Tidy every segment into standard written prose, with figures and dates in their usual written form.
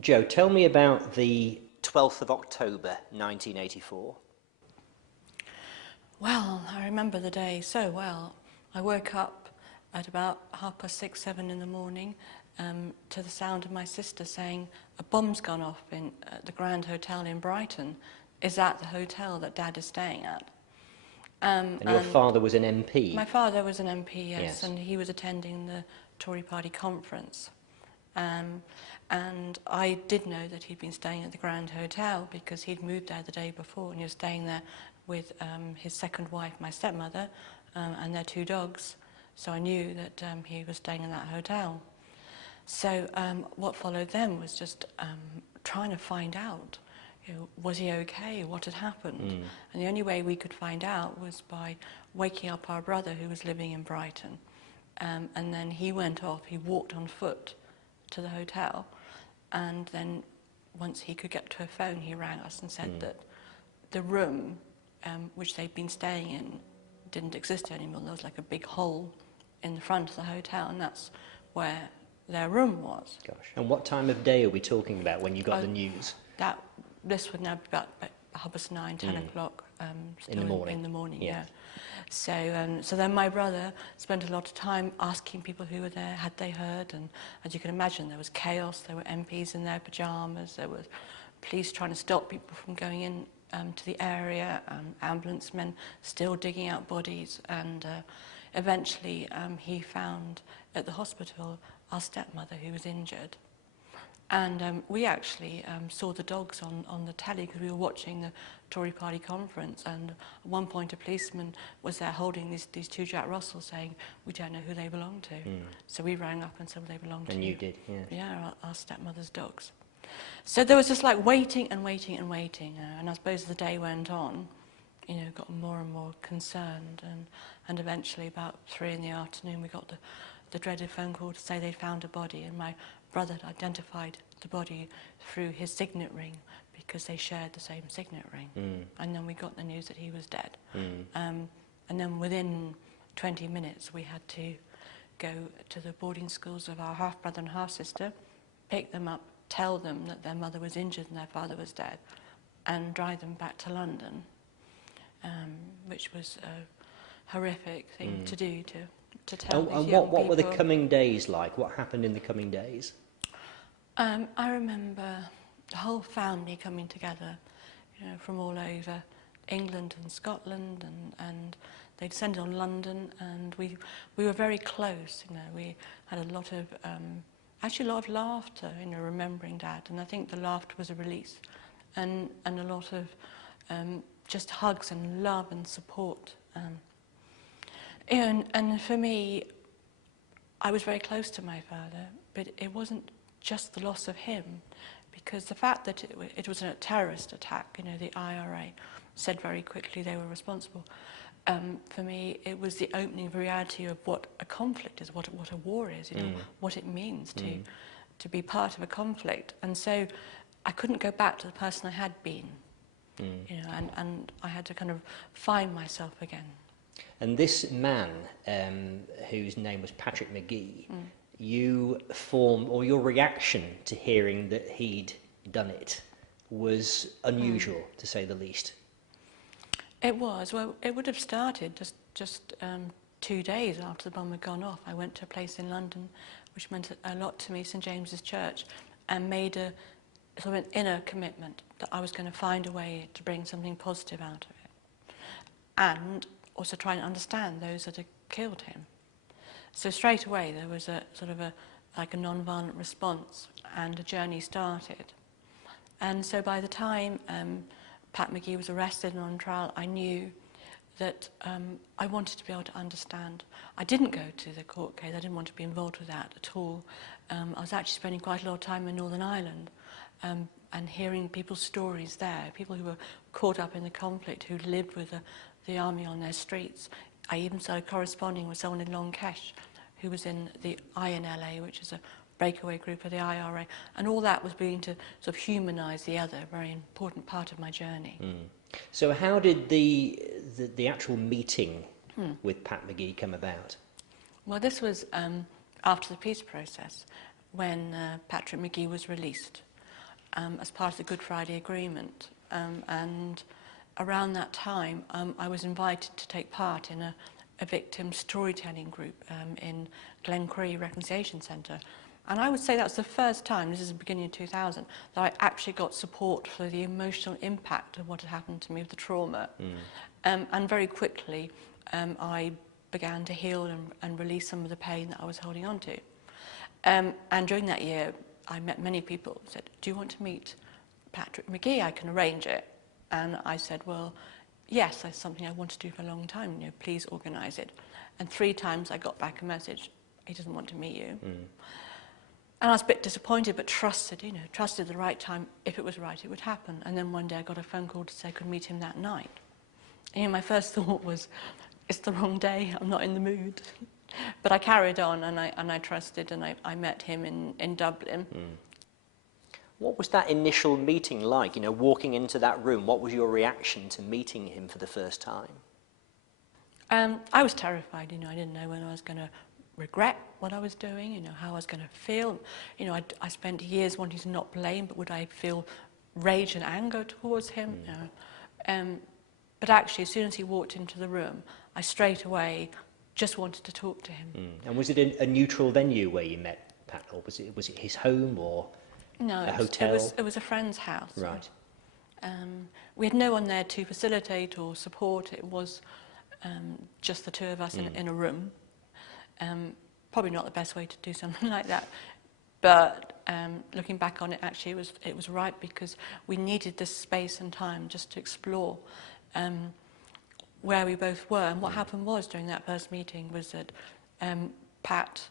Joe, tell me about the 12th of October 1984. Well, I remember the day so well. I woke up at about 6:30, 7 in the morning to the sound of my sister saying, "A bomb's gone off at the Grand Hotel in Brighton. Is that the hotel that Dad is staying at?" And your father was an MP? My father was an MP, yes, Yes. and he was attending the Tory party conference. And I did know that he'd been staying at the Grand Hotel because he'd moved there the day before, and he was staying there with his second wife, my stepmother, and their two dogs. So I knew that he was staying in that hotel. So what followed then was just trying to find out, was he okay? What had happened? And the only way we could find out was by waking up our brother, who was living in Brighton. And then he went off, he walked on foot to the hotel, and then once he could get to a phone, he rang us and said that the room which they'd been staying in didn't exist anymore. There was like a big hole in the front of the hotel, and that's where their room was. Gosh. And what time of day are we talking about when you got the news? This would now be about 9:30, 10 o'clock. In the morning? In the morning, Yeah. So then my brother spent a lot of time asking people who were there, had they heard, and as you can imagine, there was chaos. There were MPs in their pyjamas, there was police trying to stop people from going in to the area, ambulance men still digging out bodies, and eventually he found at the hospital our stepmother, who was injured. And we actually saw the dogs on the telly because we were watching the Tory party conference, and at one point a policeman was there holding these two Jack Russells saying, "We don't know who they belong to." So we rang up and said, "Well, they belong to And you." you did, yeah. Yeah, our stepmother's dogs. So there was just like waiting and waiting and waiting, and I suppose as the day went on, got more and more concerned, and eventually about 3 in the afternoon we got the dreaded phone call to say they'd found a body, and my brother had identified the body through his signet ring because they shared the same signet ring. And then we got the news that he was dead. And then within 20 minutes we had to go to the boarding schools of our half-brother and half-sister, pick them up, tell them that their mother was injured and their father was dead, and drive them back to London, which was a horrific thing to do, to tell these young people. What were the coming days like? What happened in the coming days? I remember the whole family coming together, from all over England and Scotland, and they'd descended on London, and we were very close. We had a lot of actually a lot of laughter, remembering Dad, and I think the laughter was a release, and a lot of just hugs and love and support. And for me, I was very close to my father, but it wasn't just the loss of him, because the fact that it was a terrorist attack, the IRA said very quickly they were responsible. For me, it was the opening of reality of what a conflict is, what a war is, what it means to be part of a conflict. And so I couldn't go back to the person I had been, and I had to kind of find myself again. And this man, whose name was Patrick McGee, your reaction to hearing that he'd done it was unusual, to say the least. It was. Well, it would have started just 2 days after the bomb had gone off. I went to a place in London which meant a lot to me, St James's Church, and made a sort of an inner commitment that I was going to find a way to bring something positive out of it, and also try and understand those that had killed him. So straight away there was a sort of a non-violent response, and a journey started. And so by the time Pat McGee was arrested and on trial, I knew that I wanted to be able to understand. I didn't go to the court case. I didn't want to be involved with that at all. I was actually spending quite a lot of time in Northern Ireland and hearing people's stories there, people who were caught up in the conflict, who lived with the army on their streets. I even started corresponding with someone in Long Kesh who was in the INLA, which is a breakaway group of the IRA, and all that was being to sort of humanise the other, a very important part of my journey. So how did the actual meeting with Pat McGee come about? Well, this was after the peace process, when Patrick McGee was released. as part of the Good Friday Agreement. And around that time, I was invited to take part in a victim storytelling group in Glencree Reconciliation Centre. And I would say that's the first time, this is the beginning of 2000, that I actually got support for the emotional impact of what had happened to me with the trauma. And very quickly, I began to heal and release some of the pain that I was holding on to. And during that year, I met many people who said, do you want to meet Patrick McGee? I can arrange it. And I said, well, yes, that's something I want to do for a long time. You know, please organise it. And 3 times I got back a message, he doesn't want to meet you. And I was a bit disappointed, but trusted, you know, trusted the right time. If it was right, it would happen. And then one day I got a phone call to say I could meet him that night. And, you know, my first thought was, it's the wrong day, I'm not in the mood. But I carried on and I trusted, and I met him in Dublin. What was that initial meeting like? You know, walking into that room, what was your reaction to meeting him for the first time? I was terrified, you know, I didn't know when I was going to regret what I was doing, you know, how I was going to feel. You know, I spent years wanting to not blame, but would I feel rage and anger towards him? You know? But actually, as soon as he walked into the room, I straight away just wanted to talk to him. And was it a neutral venue where you met Pat, or was it his home or no, a hotel? It was a friend's house. Right. We had no one there to facilitate or support. It was just the two of us in a room. Probably not the best way to do something like that. But looking back on it, actually, it was right, because we needed this space and time just to explore where we both were. And what happened was, during that first meeting, was that Pat,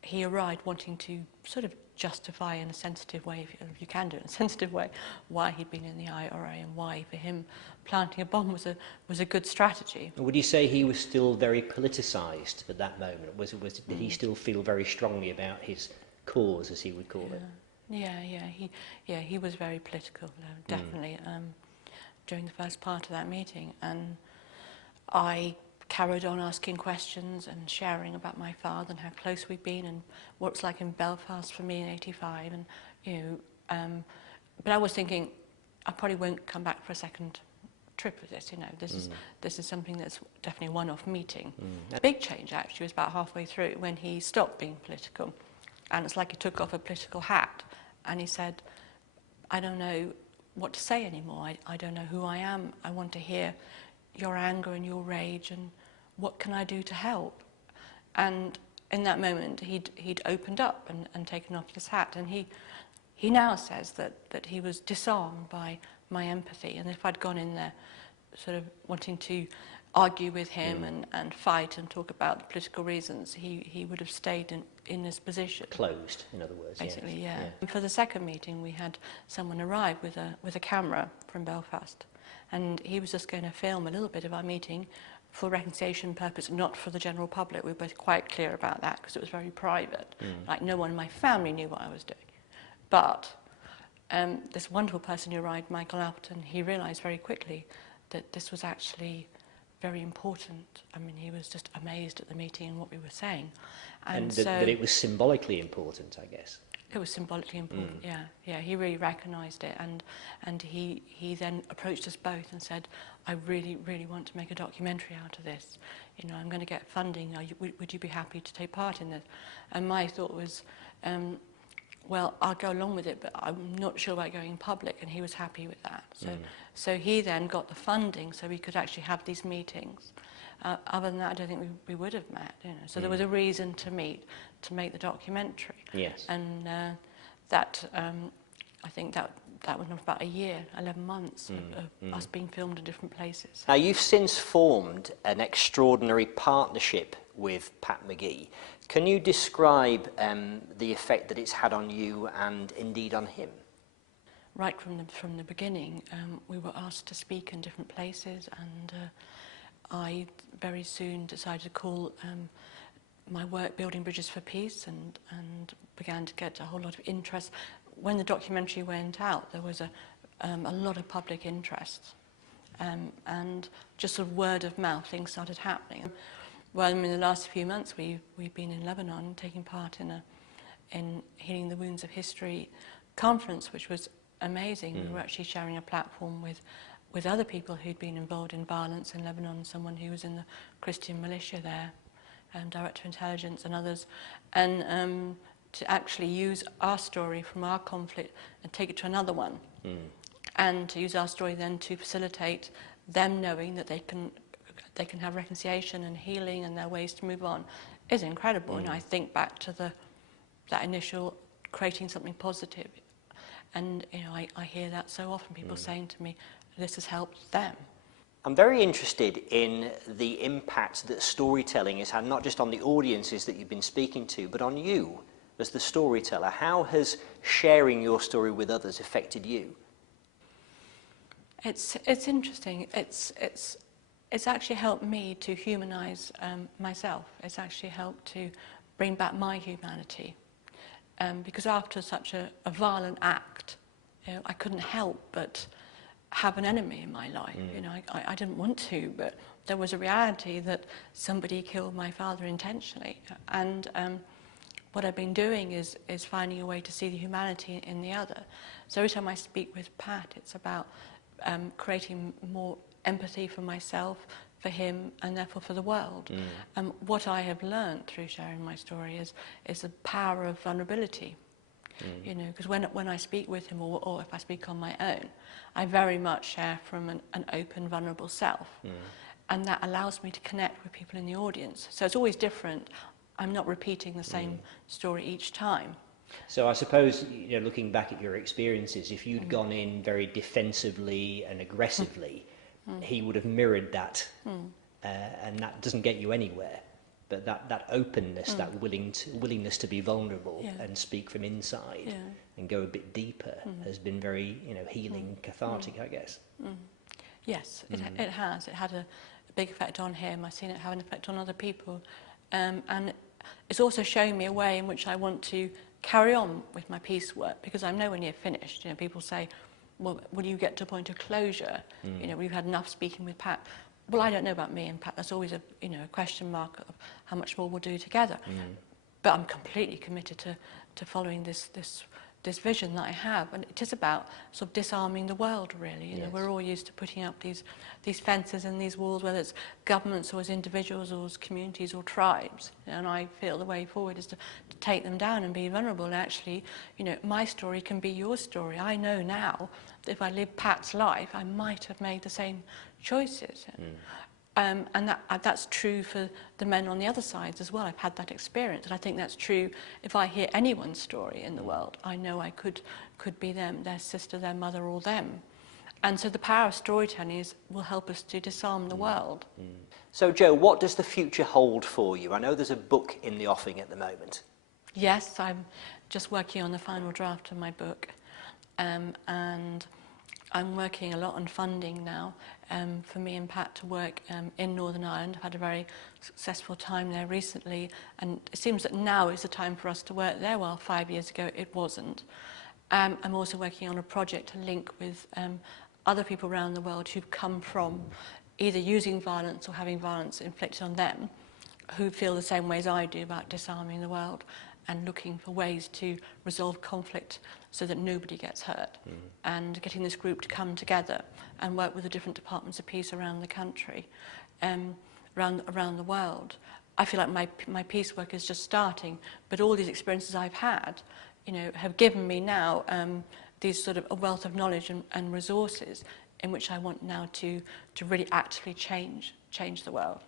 he arrived wanting to sort of justify in a sensitive way, if you can do it in a sensitive way, why he'd been in the IRA and why, for him, planting a bomb was a good strategy. Would you say he was still very politicised at that moment? Did he still feel very strongly about his cause, as he would call it? He was very political, definitely, during the first part of that meeting. And I carried on asking questions and sharing about my father and how close we'd been and what it's like in Belfast for me in '85. And, you know, but I was thinking, I probably won't come back for a second trip with this, you know. This is something that's definitely a one-off meeting. The big change, actually, was about halfway through, when he stopped being political. And it's like he took off a political hat and he said, I don't know what to say anymore. I don't know who I am. I want to hear your anger and your rage, and what can I do to help? And in that moment, he'd opened up and taken off his hat. And he now says that he was disarmed by my empathy. And if I'd gone in there sort of wanting to argue with him and fight and talk about the political reasons, he would have stayed in his position. Closed, in other words. Basically, yeah. And for the second meeting, we had someone arrive with a camera from Belfast, and he was just going to film a little bit of our meeting for reconciliation purpose, not for the general public. We were both quite clear about that, because it was very private. Like, no one in my family knew what I was doing. But this wonderful person who arrived, Michael Appleton, he realised very quickly that this was actually very important. I mean, he was just amazed at the meeting and what we were saying. And so that it was symbolically important, I guess. It was symbolically important, yeah. He really recognised it, and he then approached us both and said, I really, really want to make a documentary out of this. You know, I'm going to get funding. Would you be happy to take part in this? And my thought was, well, I'll go along with it, but I'm not sure about going public, and he was happy with that. So he then got the funding so we could actually have these meetings. Other than that, I don't think we would have met, you know. So there was a reason to meet, to make the documentary. Yes. And I think that was about a year, 11 months of us being filmed in different places. Now, you've since formed an extraordinary partnership with Pat McGee. Can you describe the effect that it's had on you and indeed on him? Right from the beginning, we were asked to speak in different places, and I very soon decided to call my work Building Bridges for Peace, and began to get a whole lot of interest. When the documentary went out, there was a lot of public interest, and just sort of word of mouth, things started happening. Well, in the last few months, we've been in Lebanon taking part in Healing the Wounds of History conference, which was amazing. We were actually sharing a platform with other people who'd been involved in violence in Lebanon, someone who was in the Christian militia there, Director of Intelligence and others, and to actually use our story from our conflict and take it to another one, and to use our story then to facilitate them knowing that they can have reconciliation and healing and their ways to move on is incredible. And I think back to that initial creating something positive, and I hear that so often, people saying to me, this has helped them. I'm very interested in the impact that storytelling has had, not just on the audiences that you've been speaking to, but on you as the storyteller. How has sharing your story with others affected you? It's interesting. It's actually helped me to humanize myself. It's actually helped to bring back my humanity. Because after such a violent act, I couldn't help but have an enemy in my life. I didn't want to, but there was a reality that somebody killed my father intentionally. And what I've been doing is finding a way to see the humanity in the other. So every time I speak with Pat, it's about creating more empathy for myself, for him, and therefore for the world. What I have learned through sharing my story is the power of vulnerability. Because when I speak with him, or if I speak on my own, I very much share from an open, vulnerable self. And that allows me to connect with people in the audience. So it's always different. I'm not repeating the same story each time. So I suppose, looking back at your experiences, if you'd gone in very defensively and aggressively, he would have mirrored that, and that doesn't get you anywhere. But that openness, that willingness to be vulnerable and speak from inside and go a bit deeper has been very, healing, cathartic, I guess. Yes, it has. It had a big effect on him. I've seen it have an effect on other people. And it's also showing me a way in which I want to carry on with my peace work, because I'm nowhere near finished. People say, well, will you get to a point of closure? We've had enough speaking with Pat. Well, I don't know about me and Pat. There's always a question mark of how much more we'll do together. But I'm completely committed to following this vision that I have, and it is about sort of disarming the world, really. We're all used to putting up these fences and these walls, whether it's governments or as individuals or as communities or tribes. And I feel the way forward is to take them down and be vulnerable. And actually, my story can be your story. I know now that if I lived Pat's life, I might have made the same choices. And that's true for the men on the other sides as well. I've had that experience, and I think that's true if I hear anyone's story in the world. I know I could be them, their sister, their mother, or them. And so the power of storytelling will help us to disarm the world. So, Jo, what does the future hold for you? I know there's a book in the offing at the moment. Yes, I'm just working on the final draft of my book, and I'm working a lot on funding now for me and Pat to work in Northern Ireland. I've had a very successful time there recently, and it seems that now is the time for us to work there, while 5 years ago it wasn't. I'm also working on a project to link with other people around the world who've come from either using violence or having violence inflicted on them, who feel the same way as I do about disarming the world and looking for ways to resolve conflict so that nobody gets hurt, and getting this group to come together and work with the different departments of peace around the country, around the world. I feel like my peace work is just starting, but all these experiences I've had, have given me now these sort of a wealth of knowledge and resources in which I want now to really actively change the world.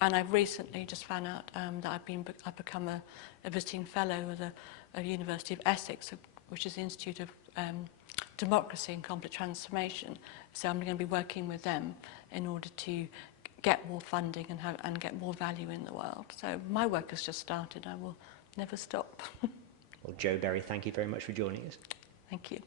And I've recently just found out that I've become a visiting fellow at the University of Essex, which is the Institute of Democracy and Conflict Transformation. So I'm going to be working with them in order to get more funding and get more value in the world. So my work has just started. I will never stop. Well, Jo Berry, thank you very much for joining us. Thank you.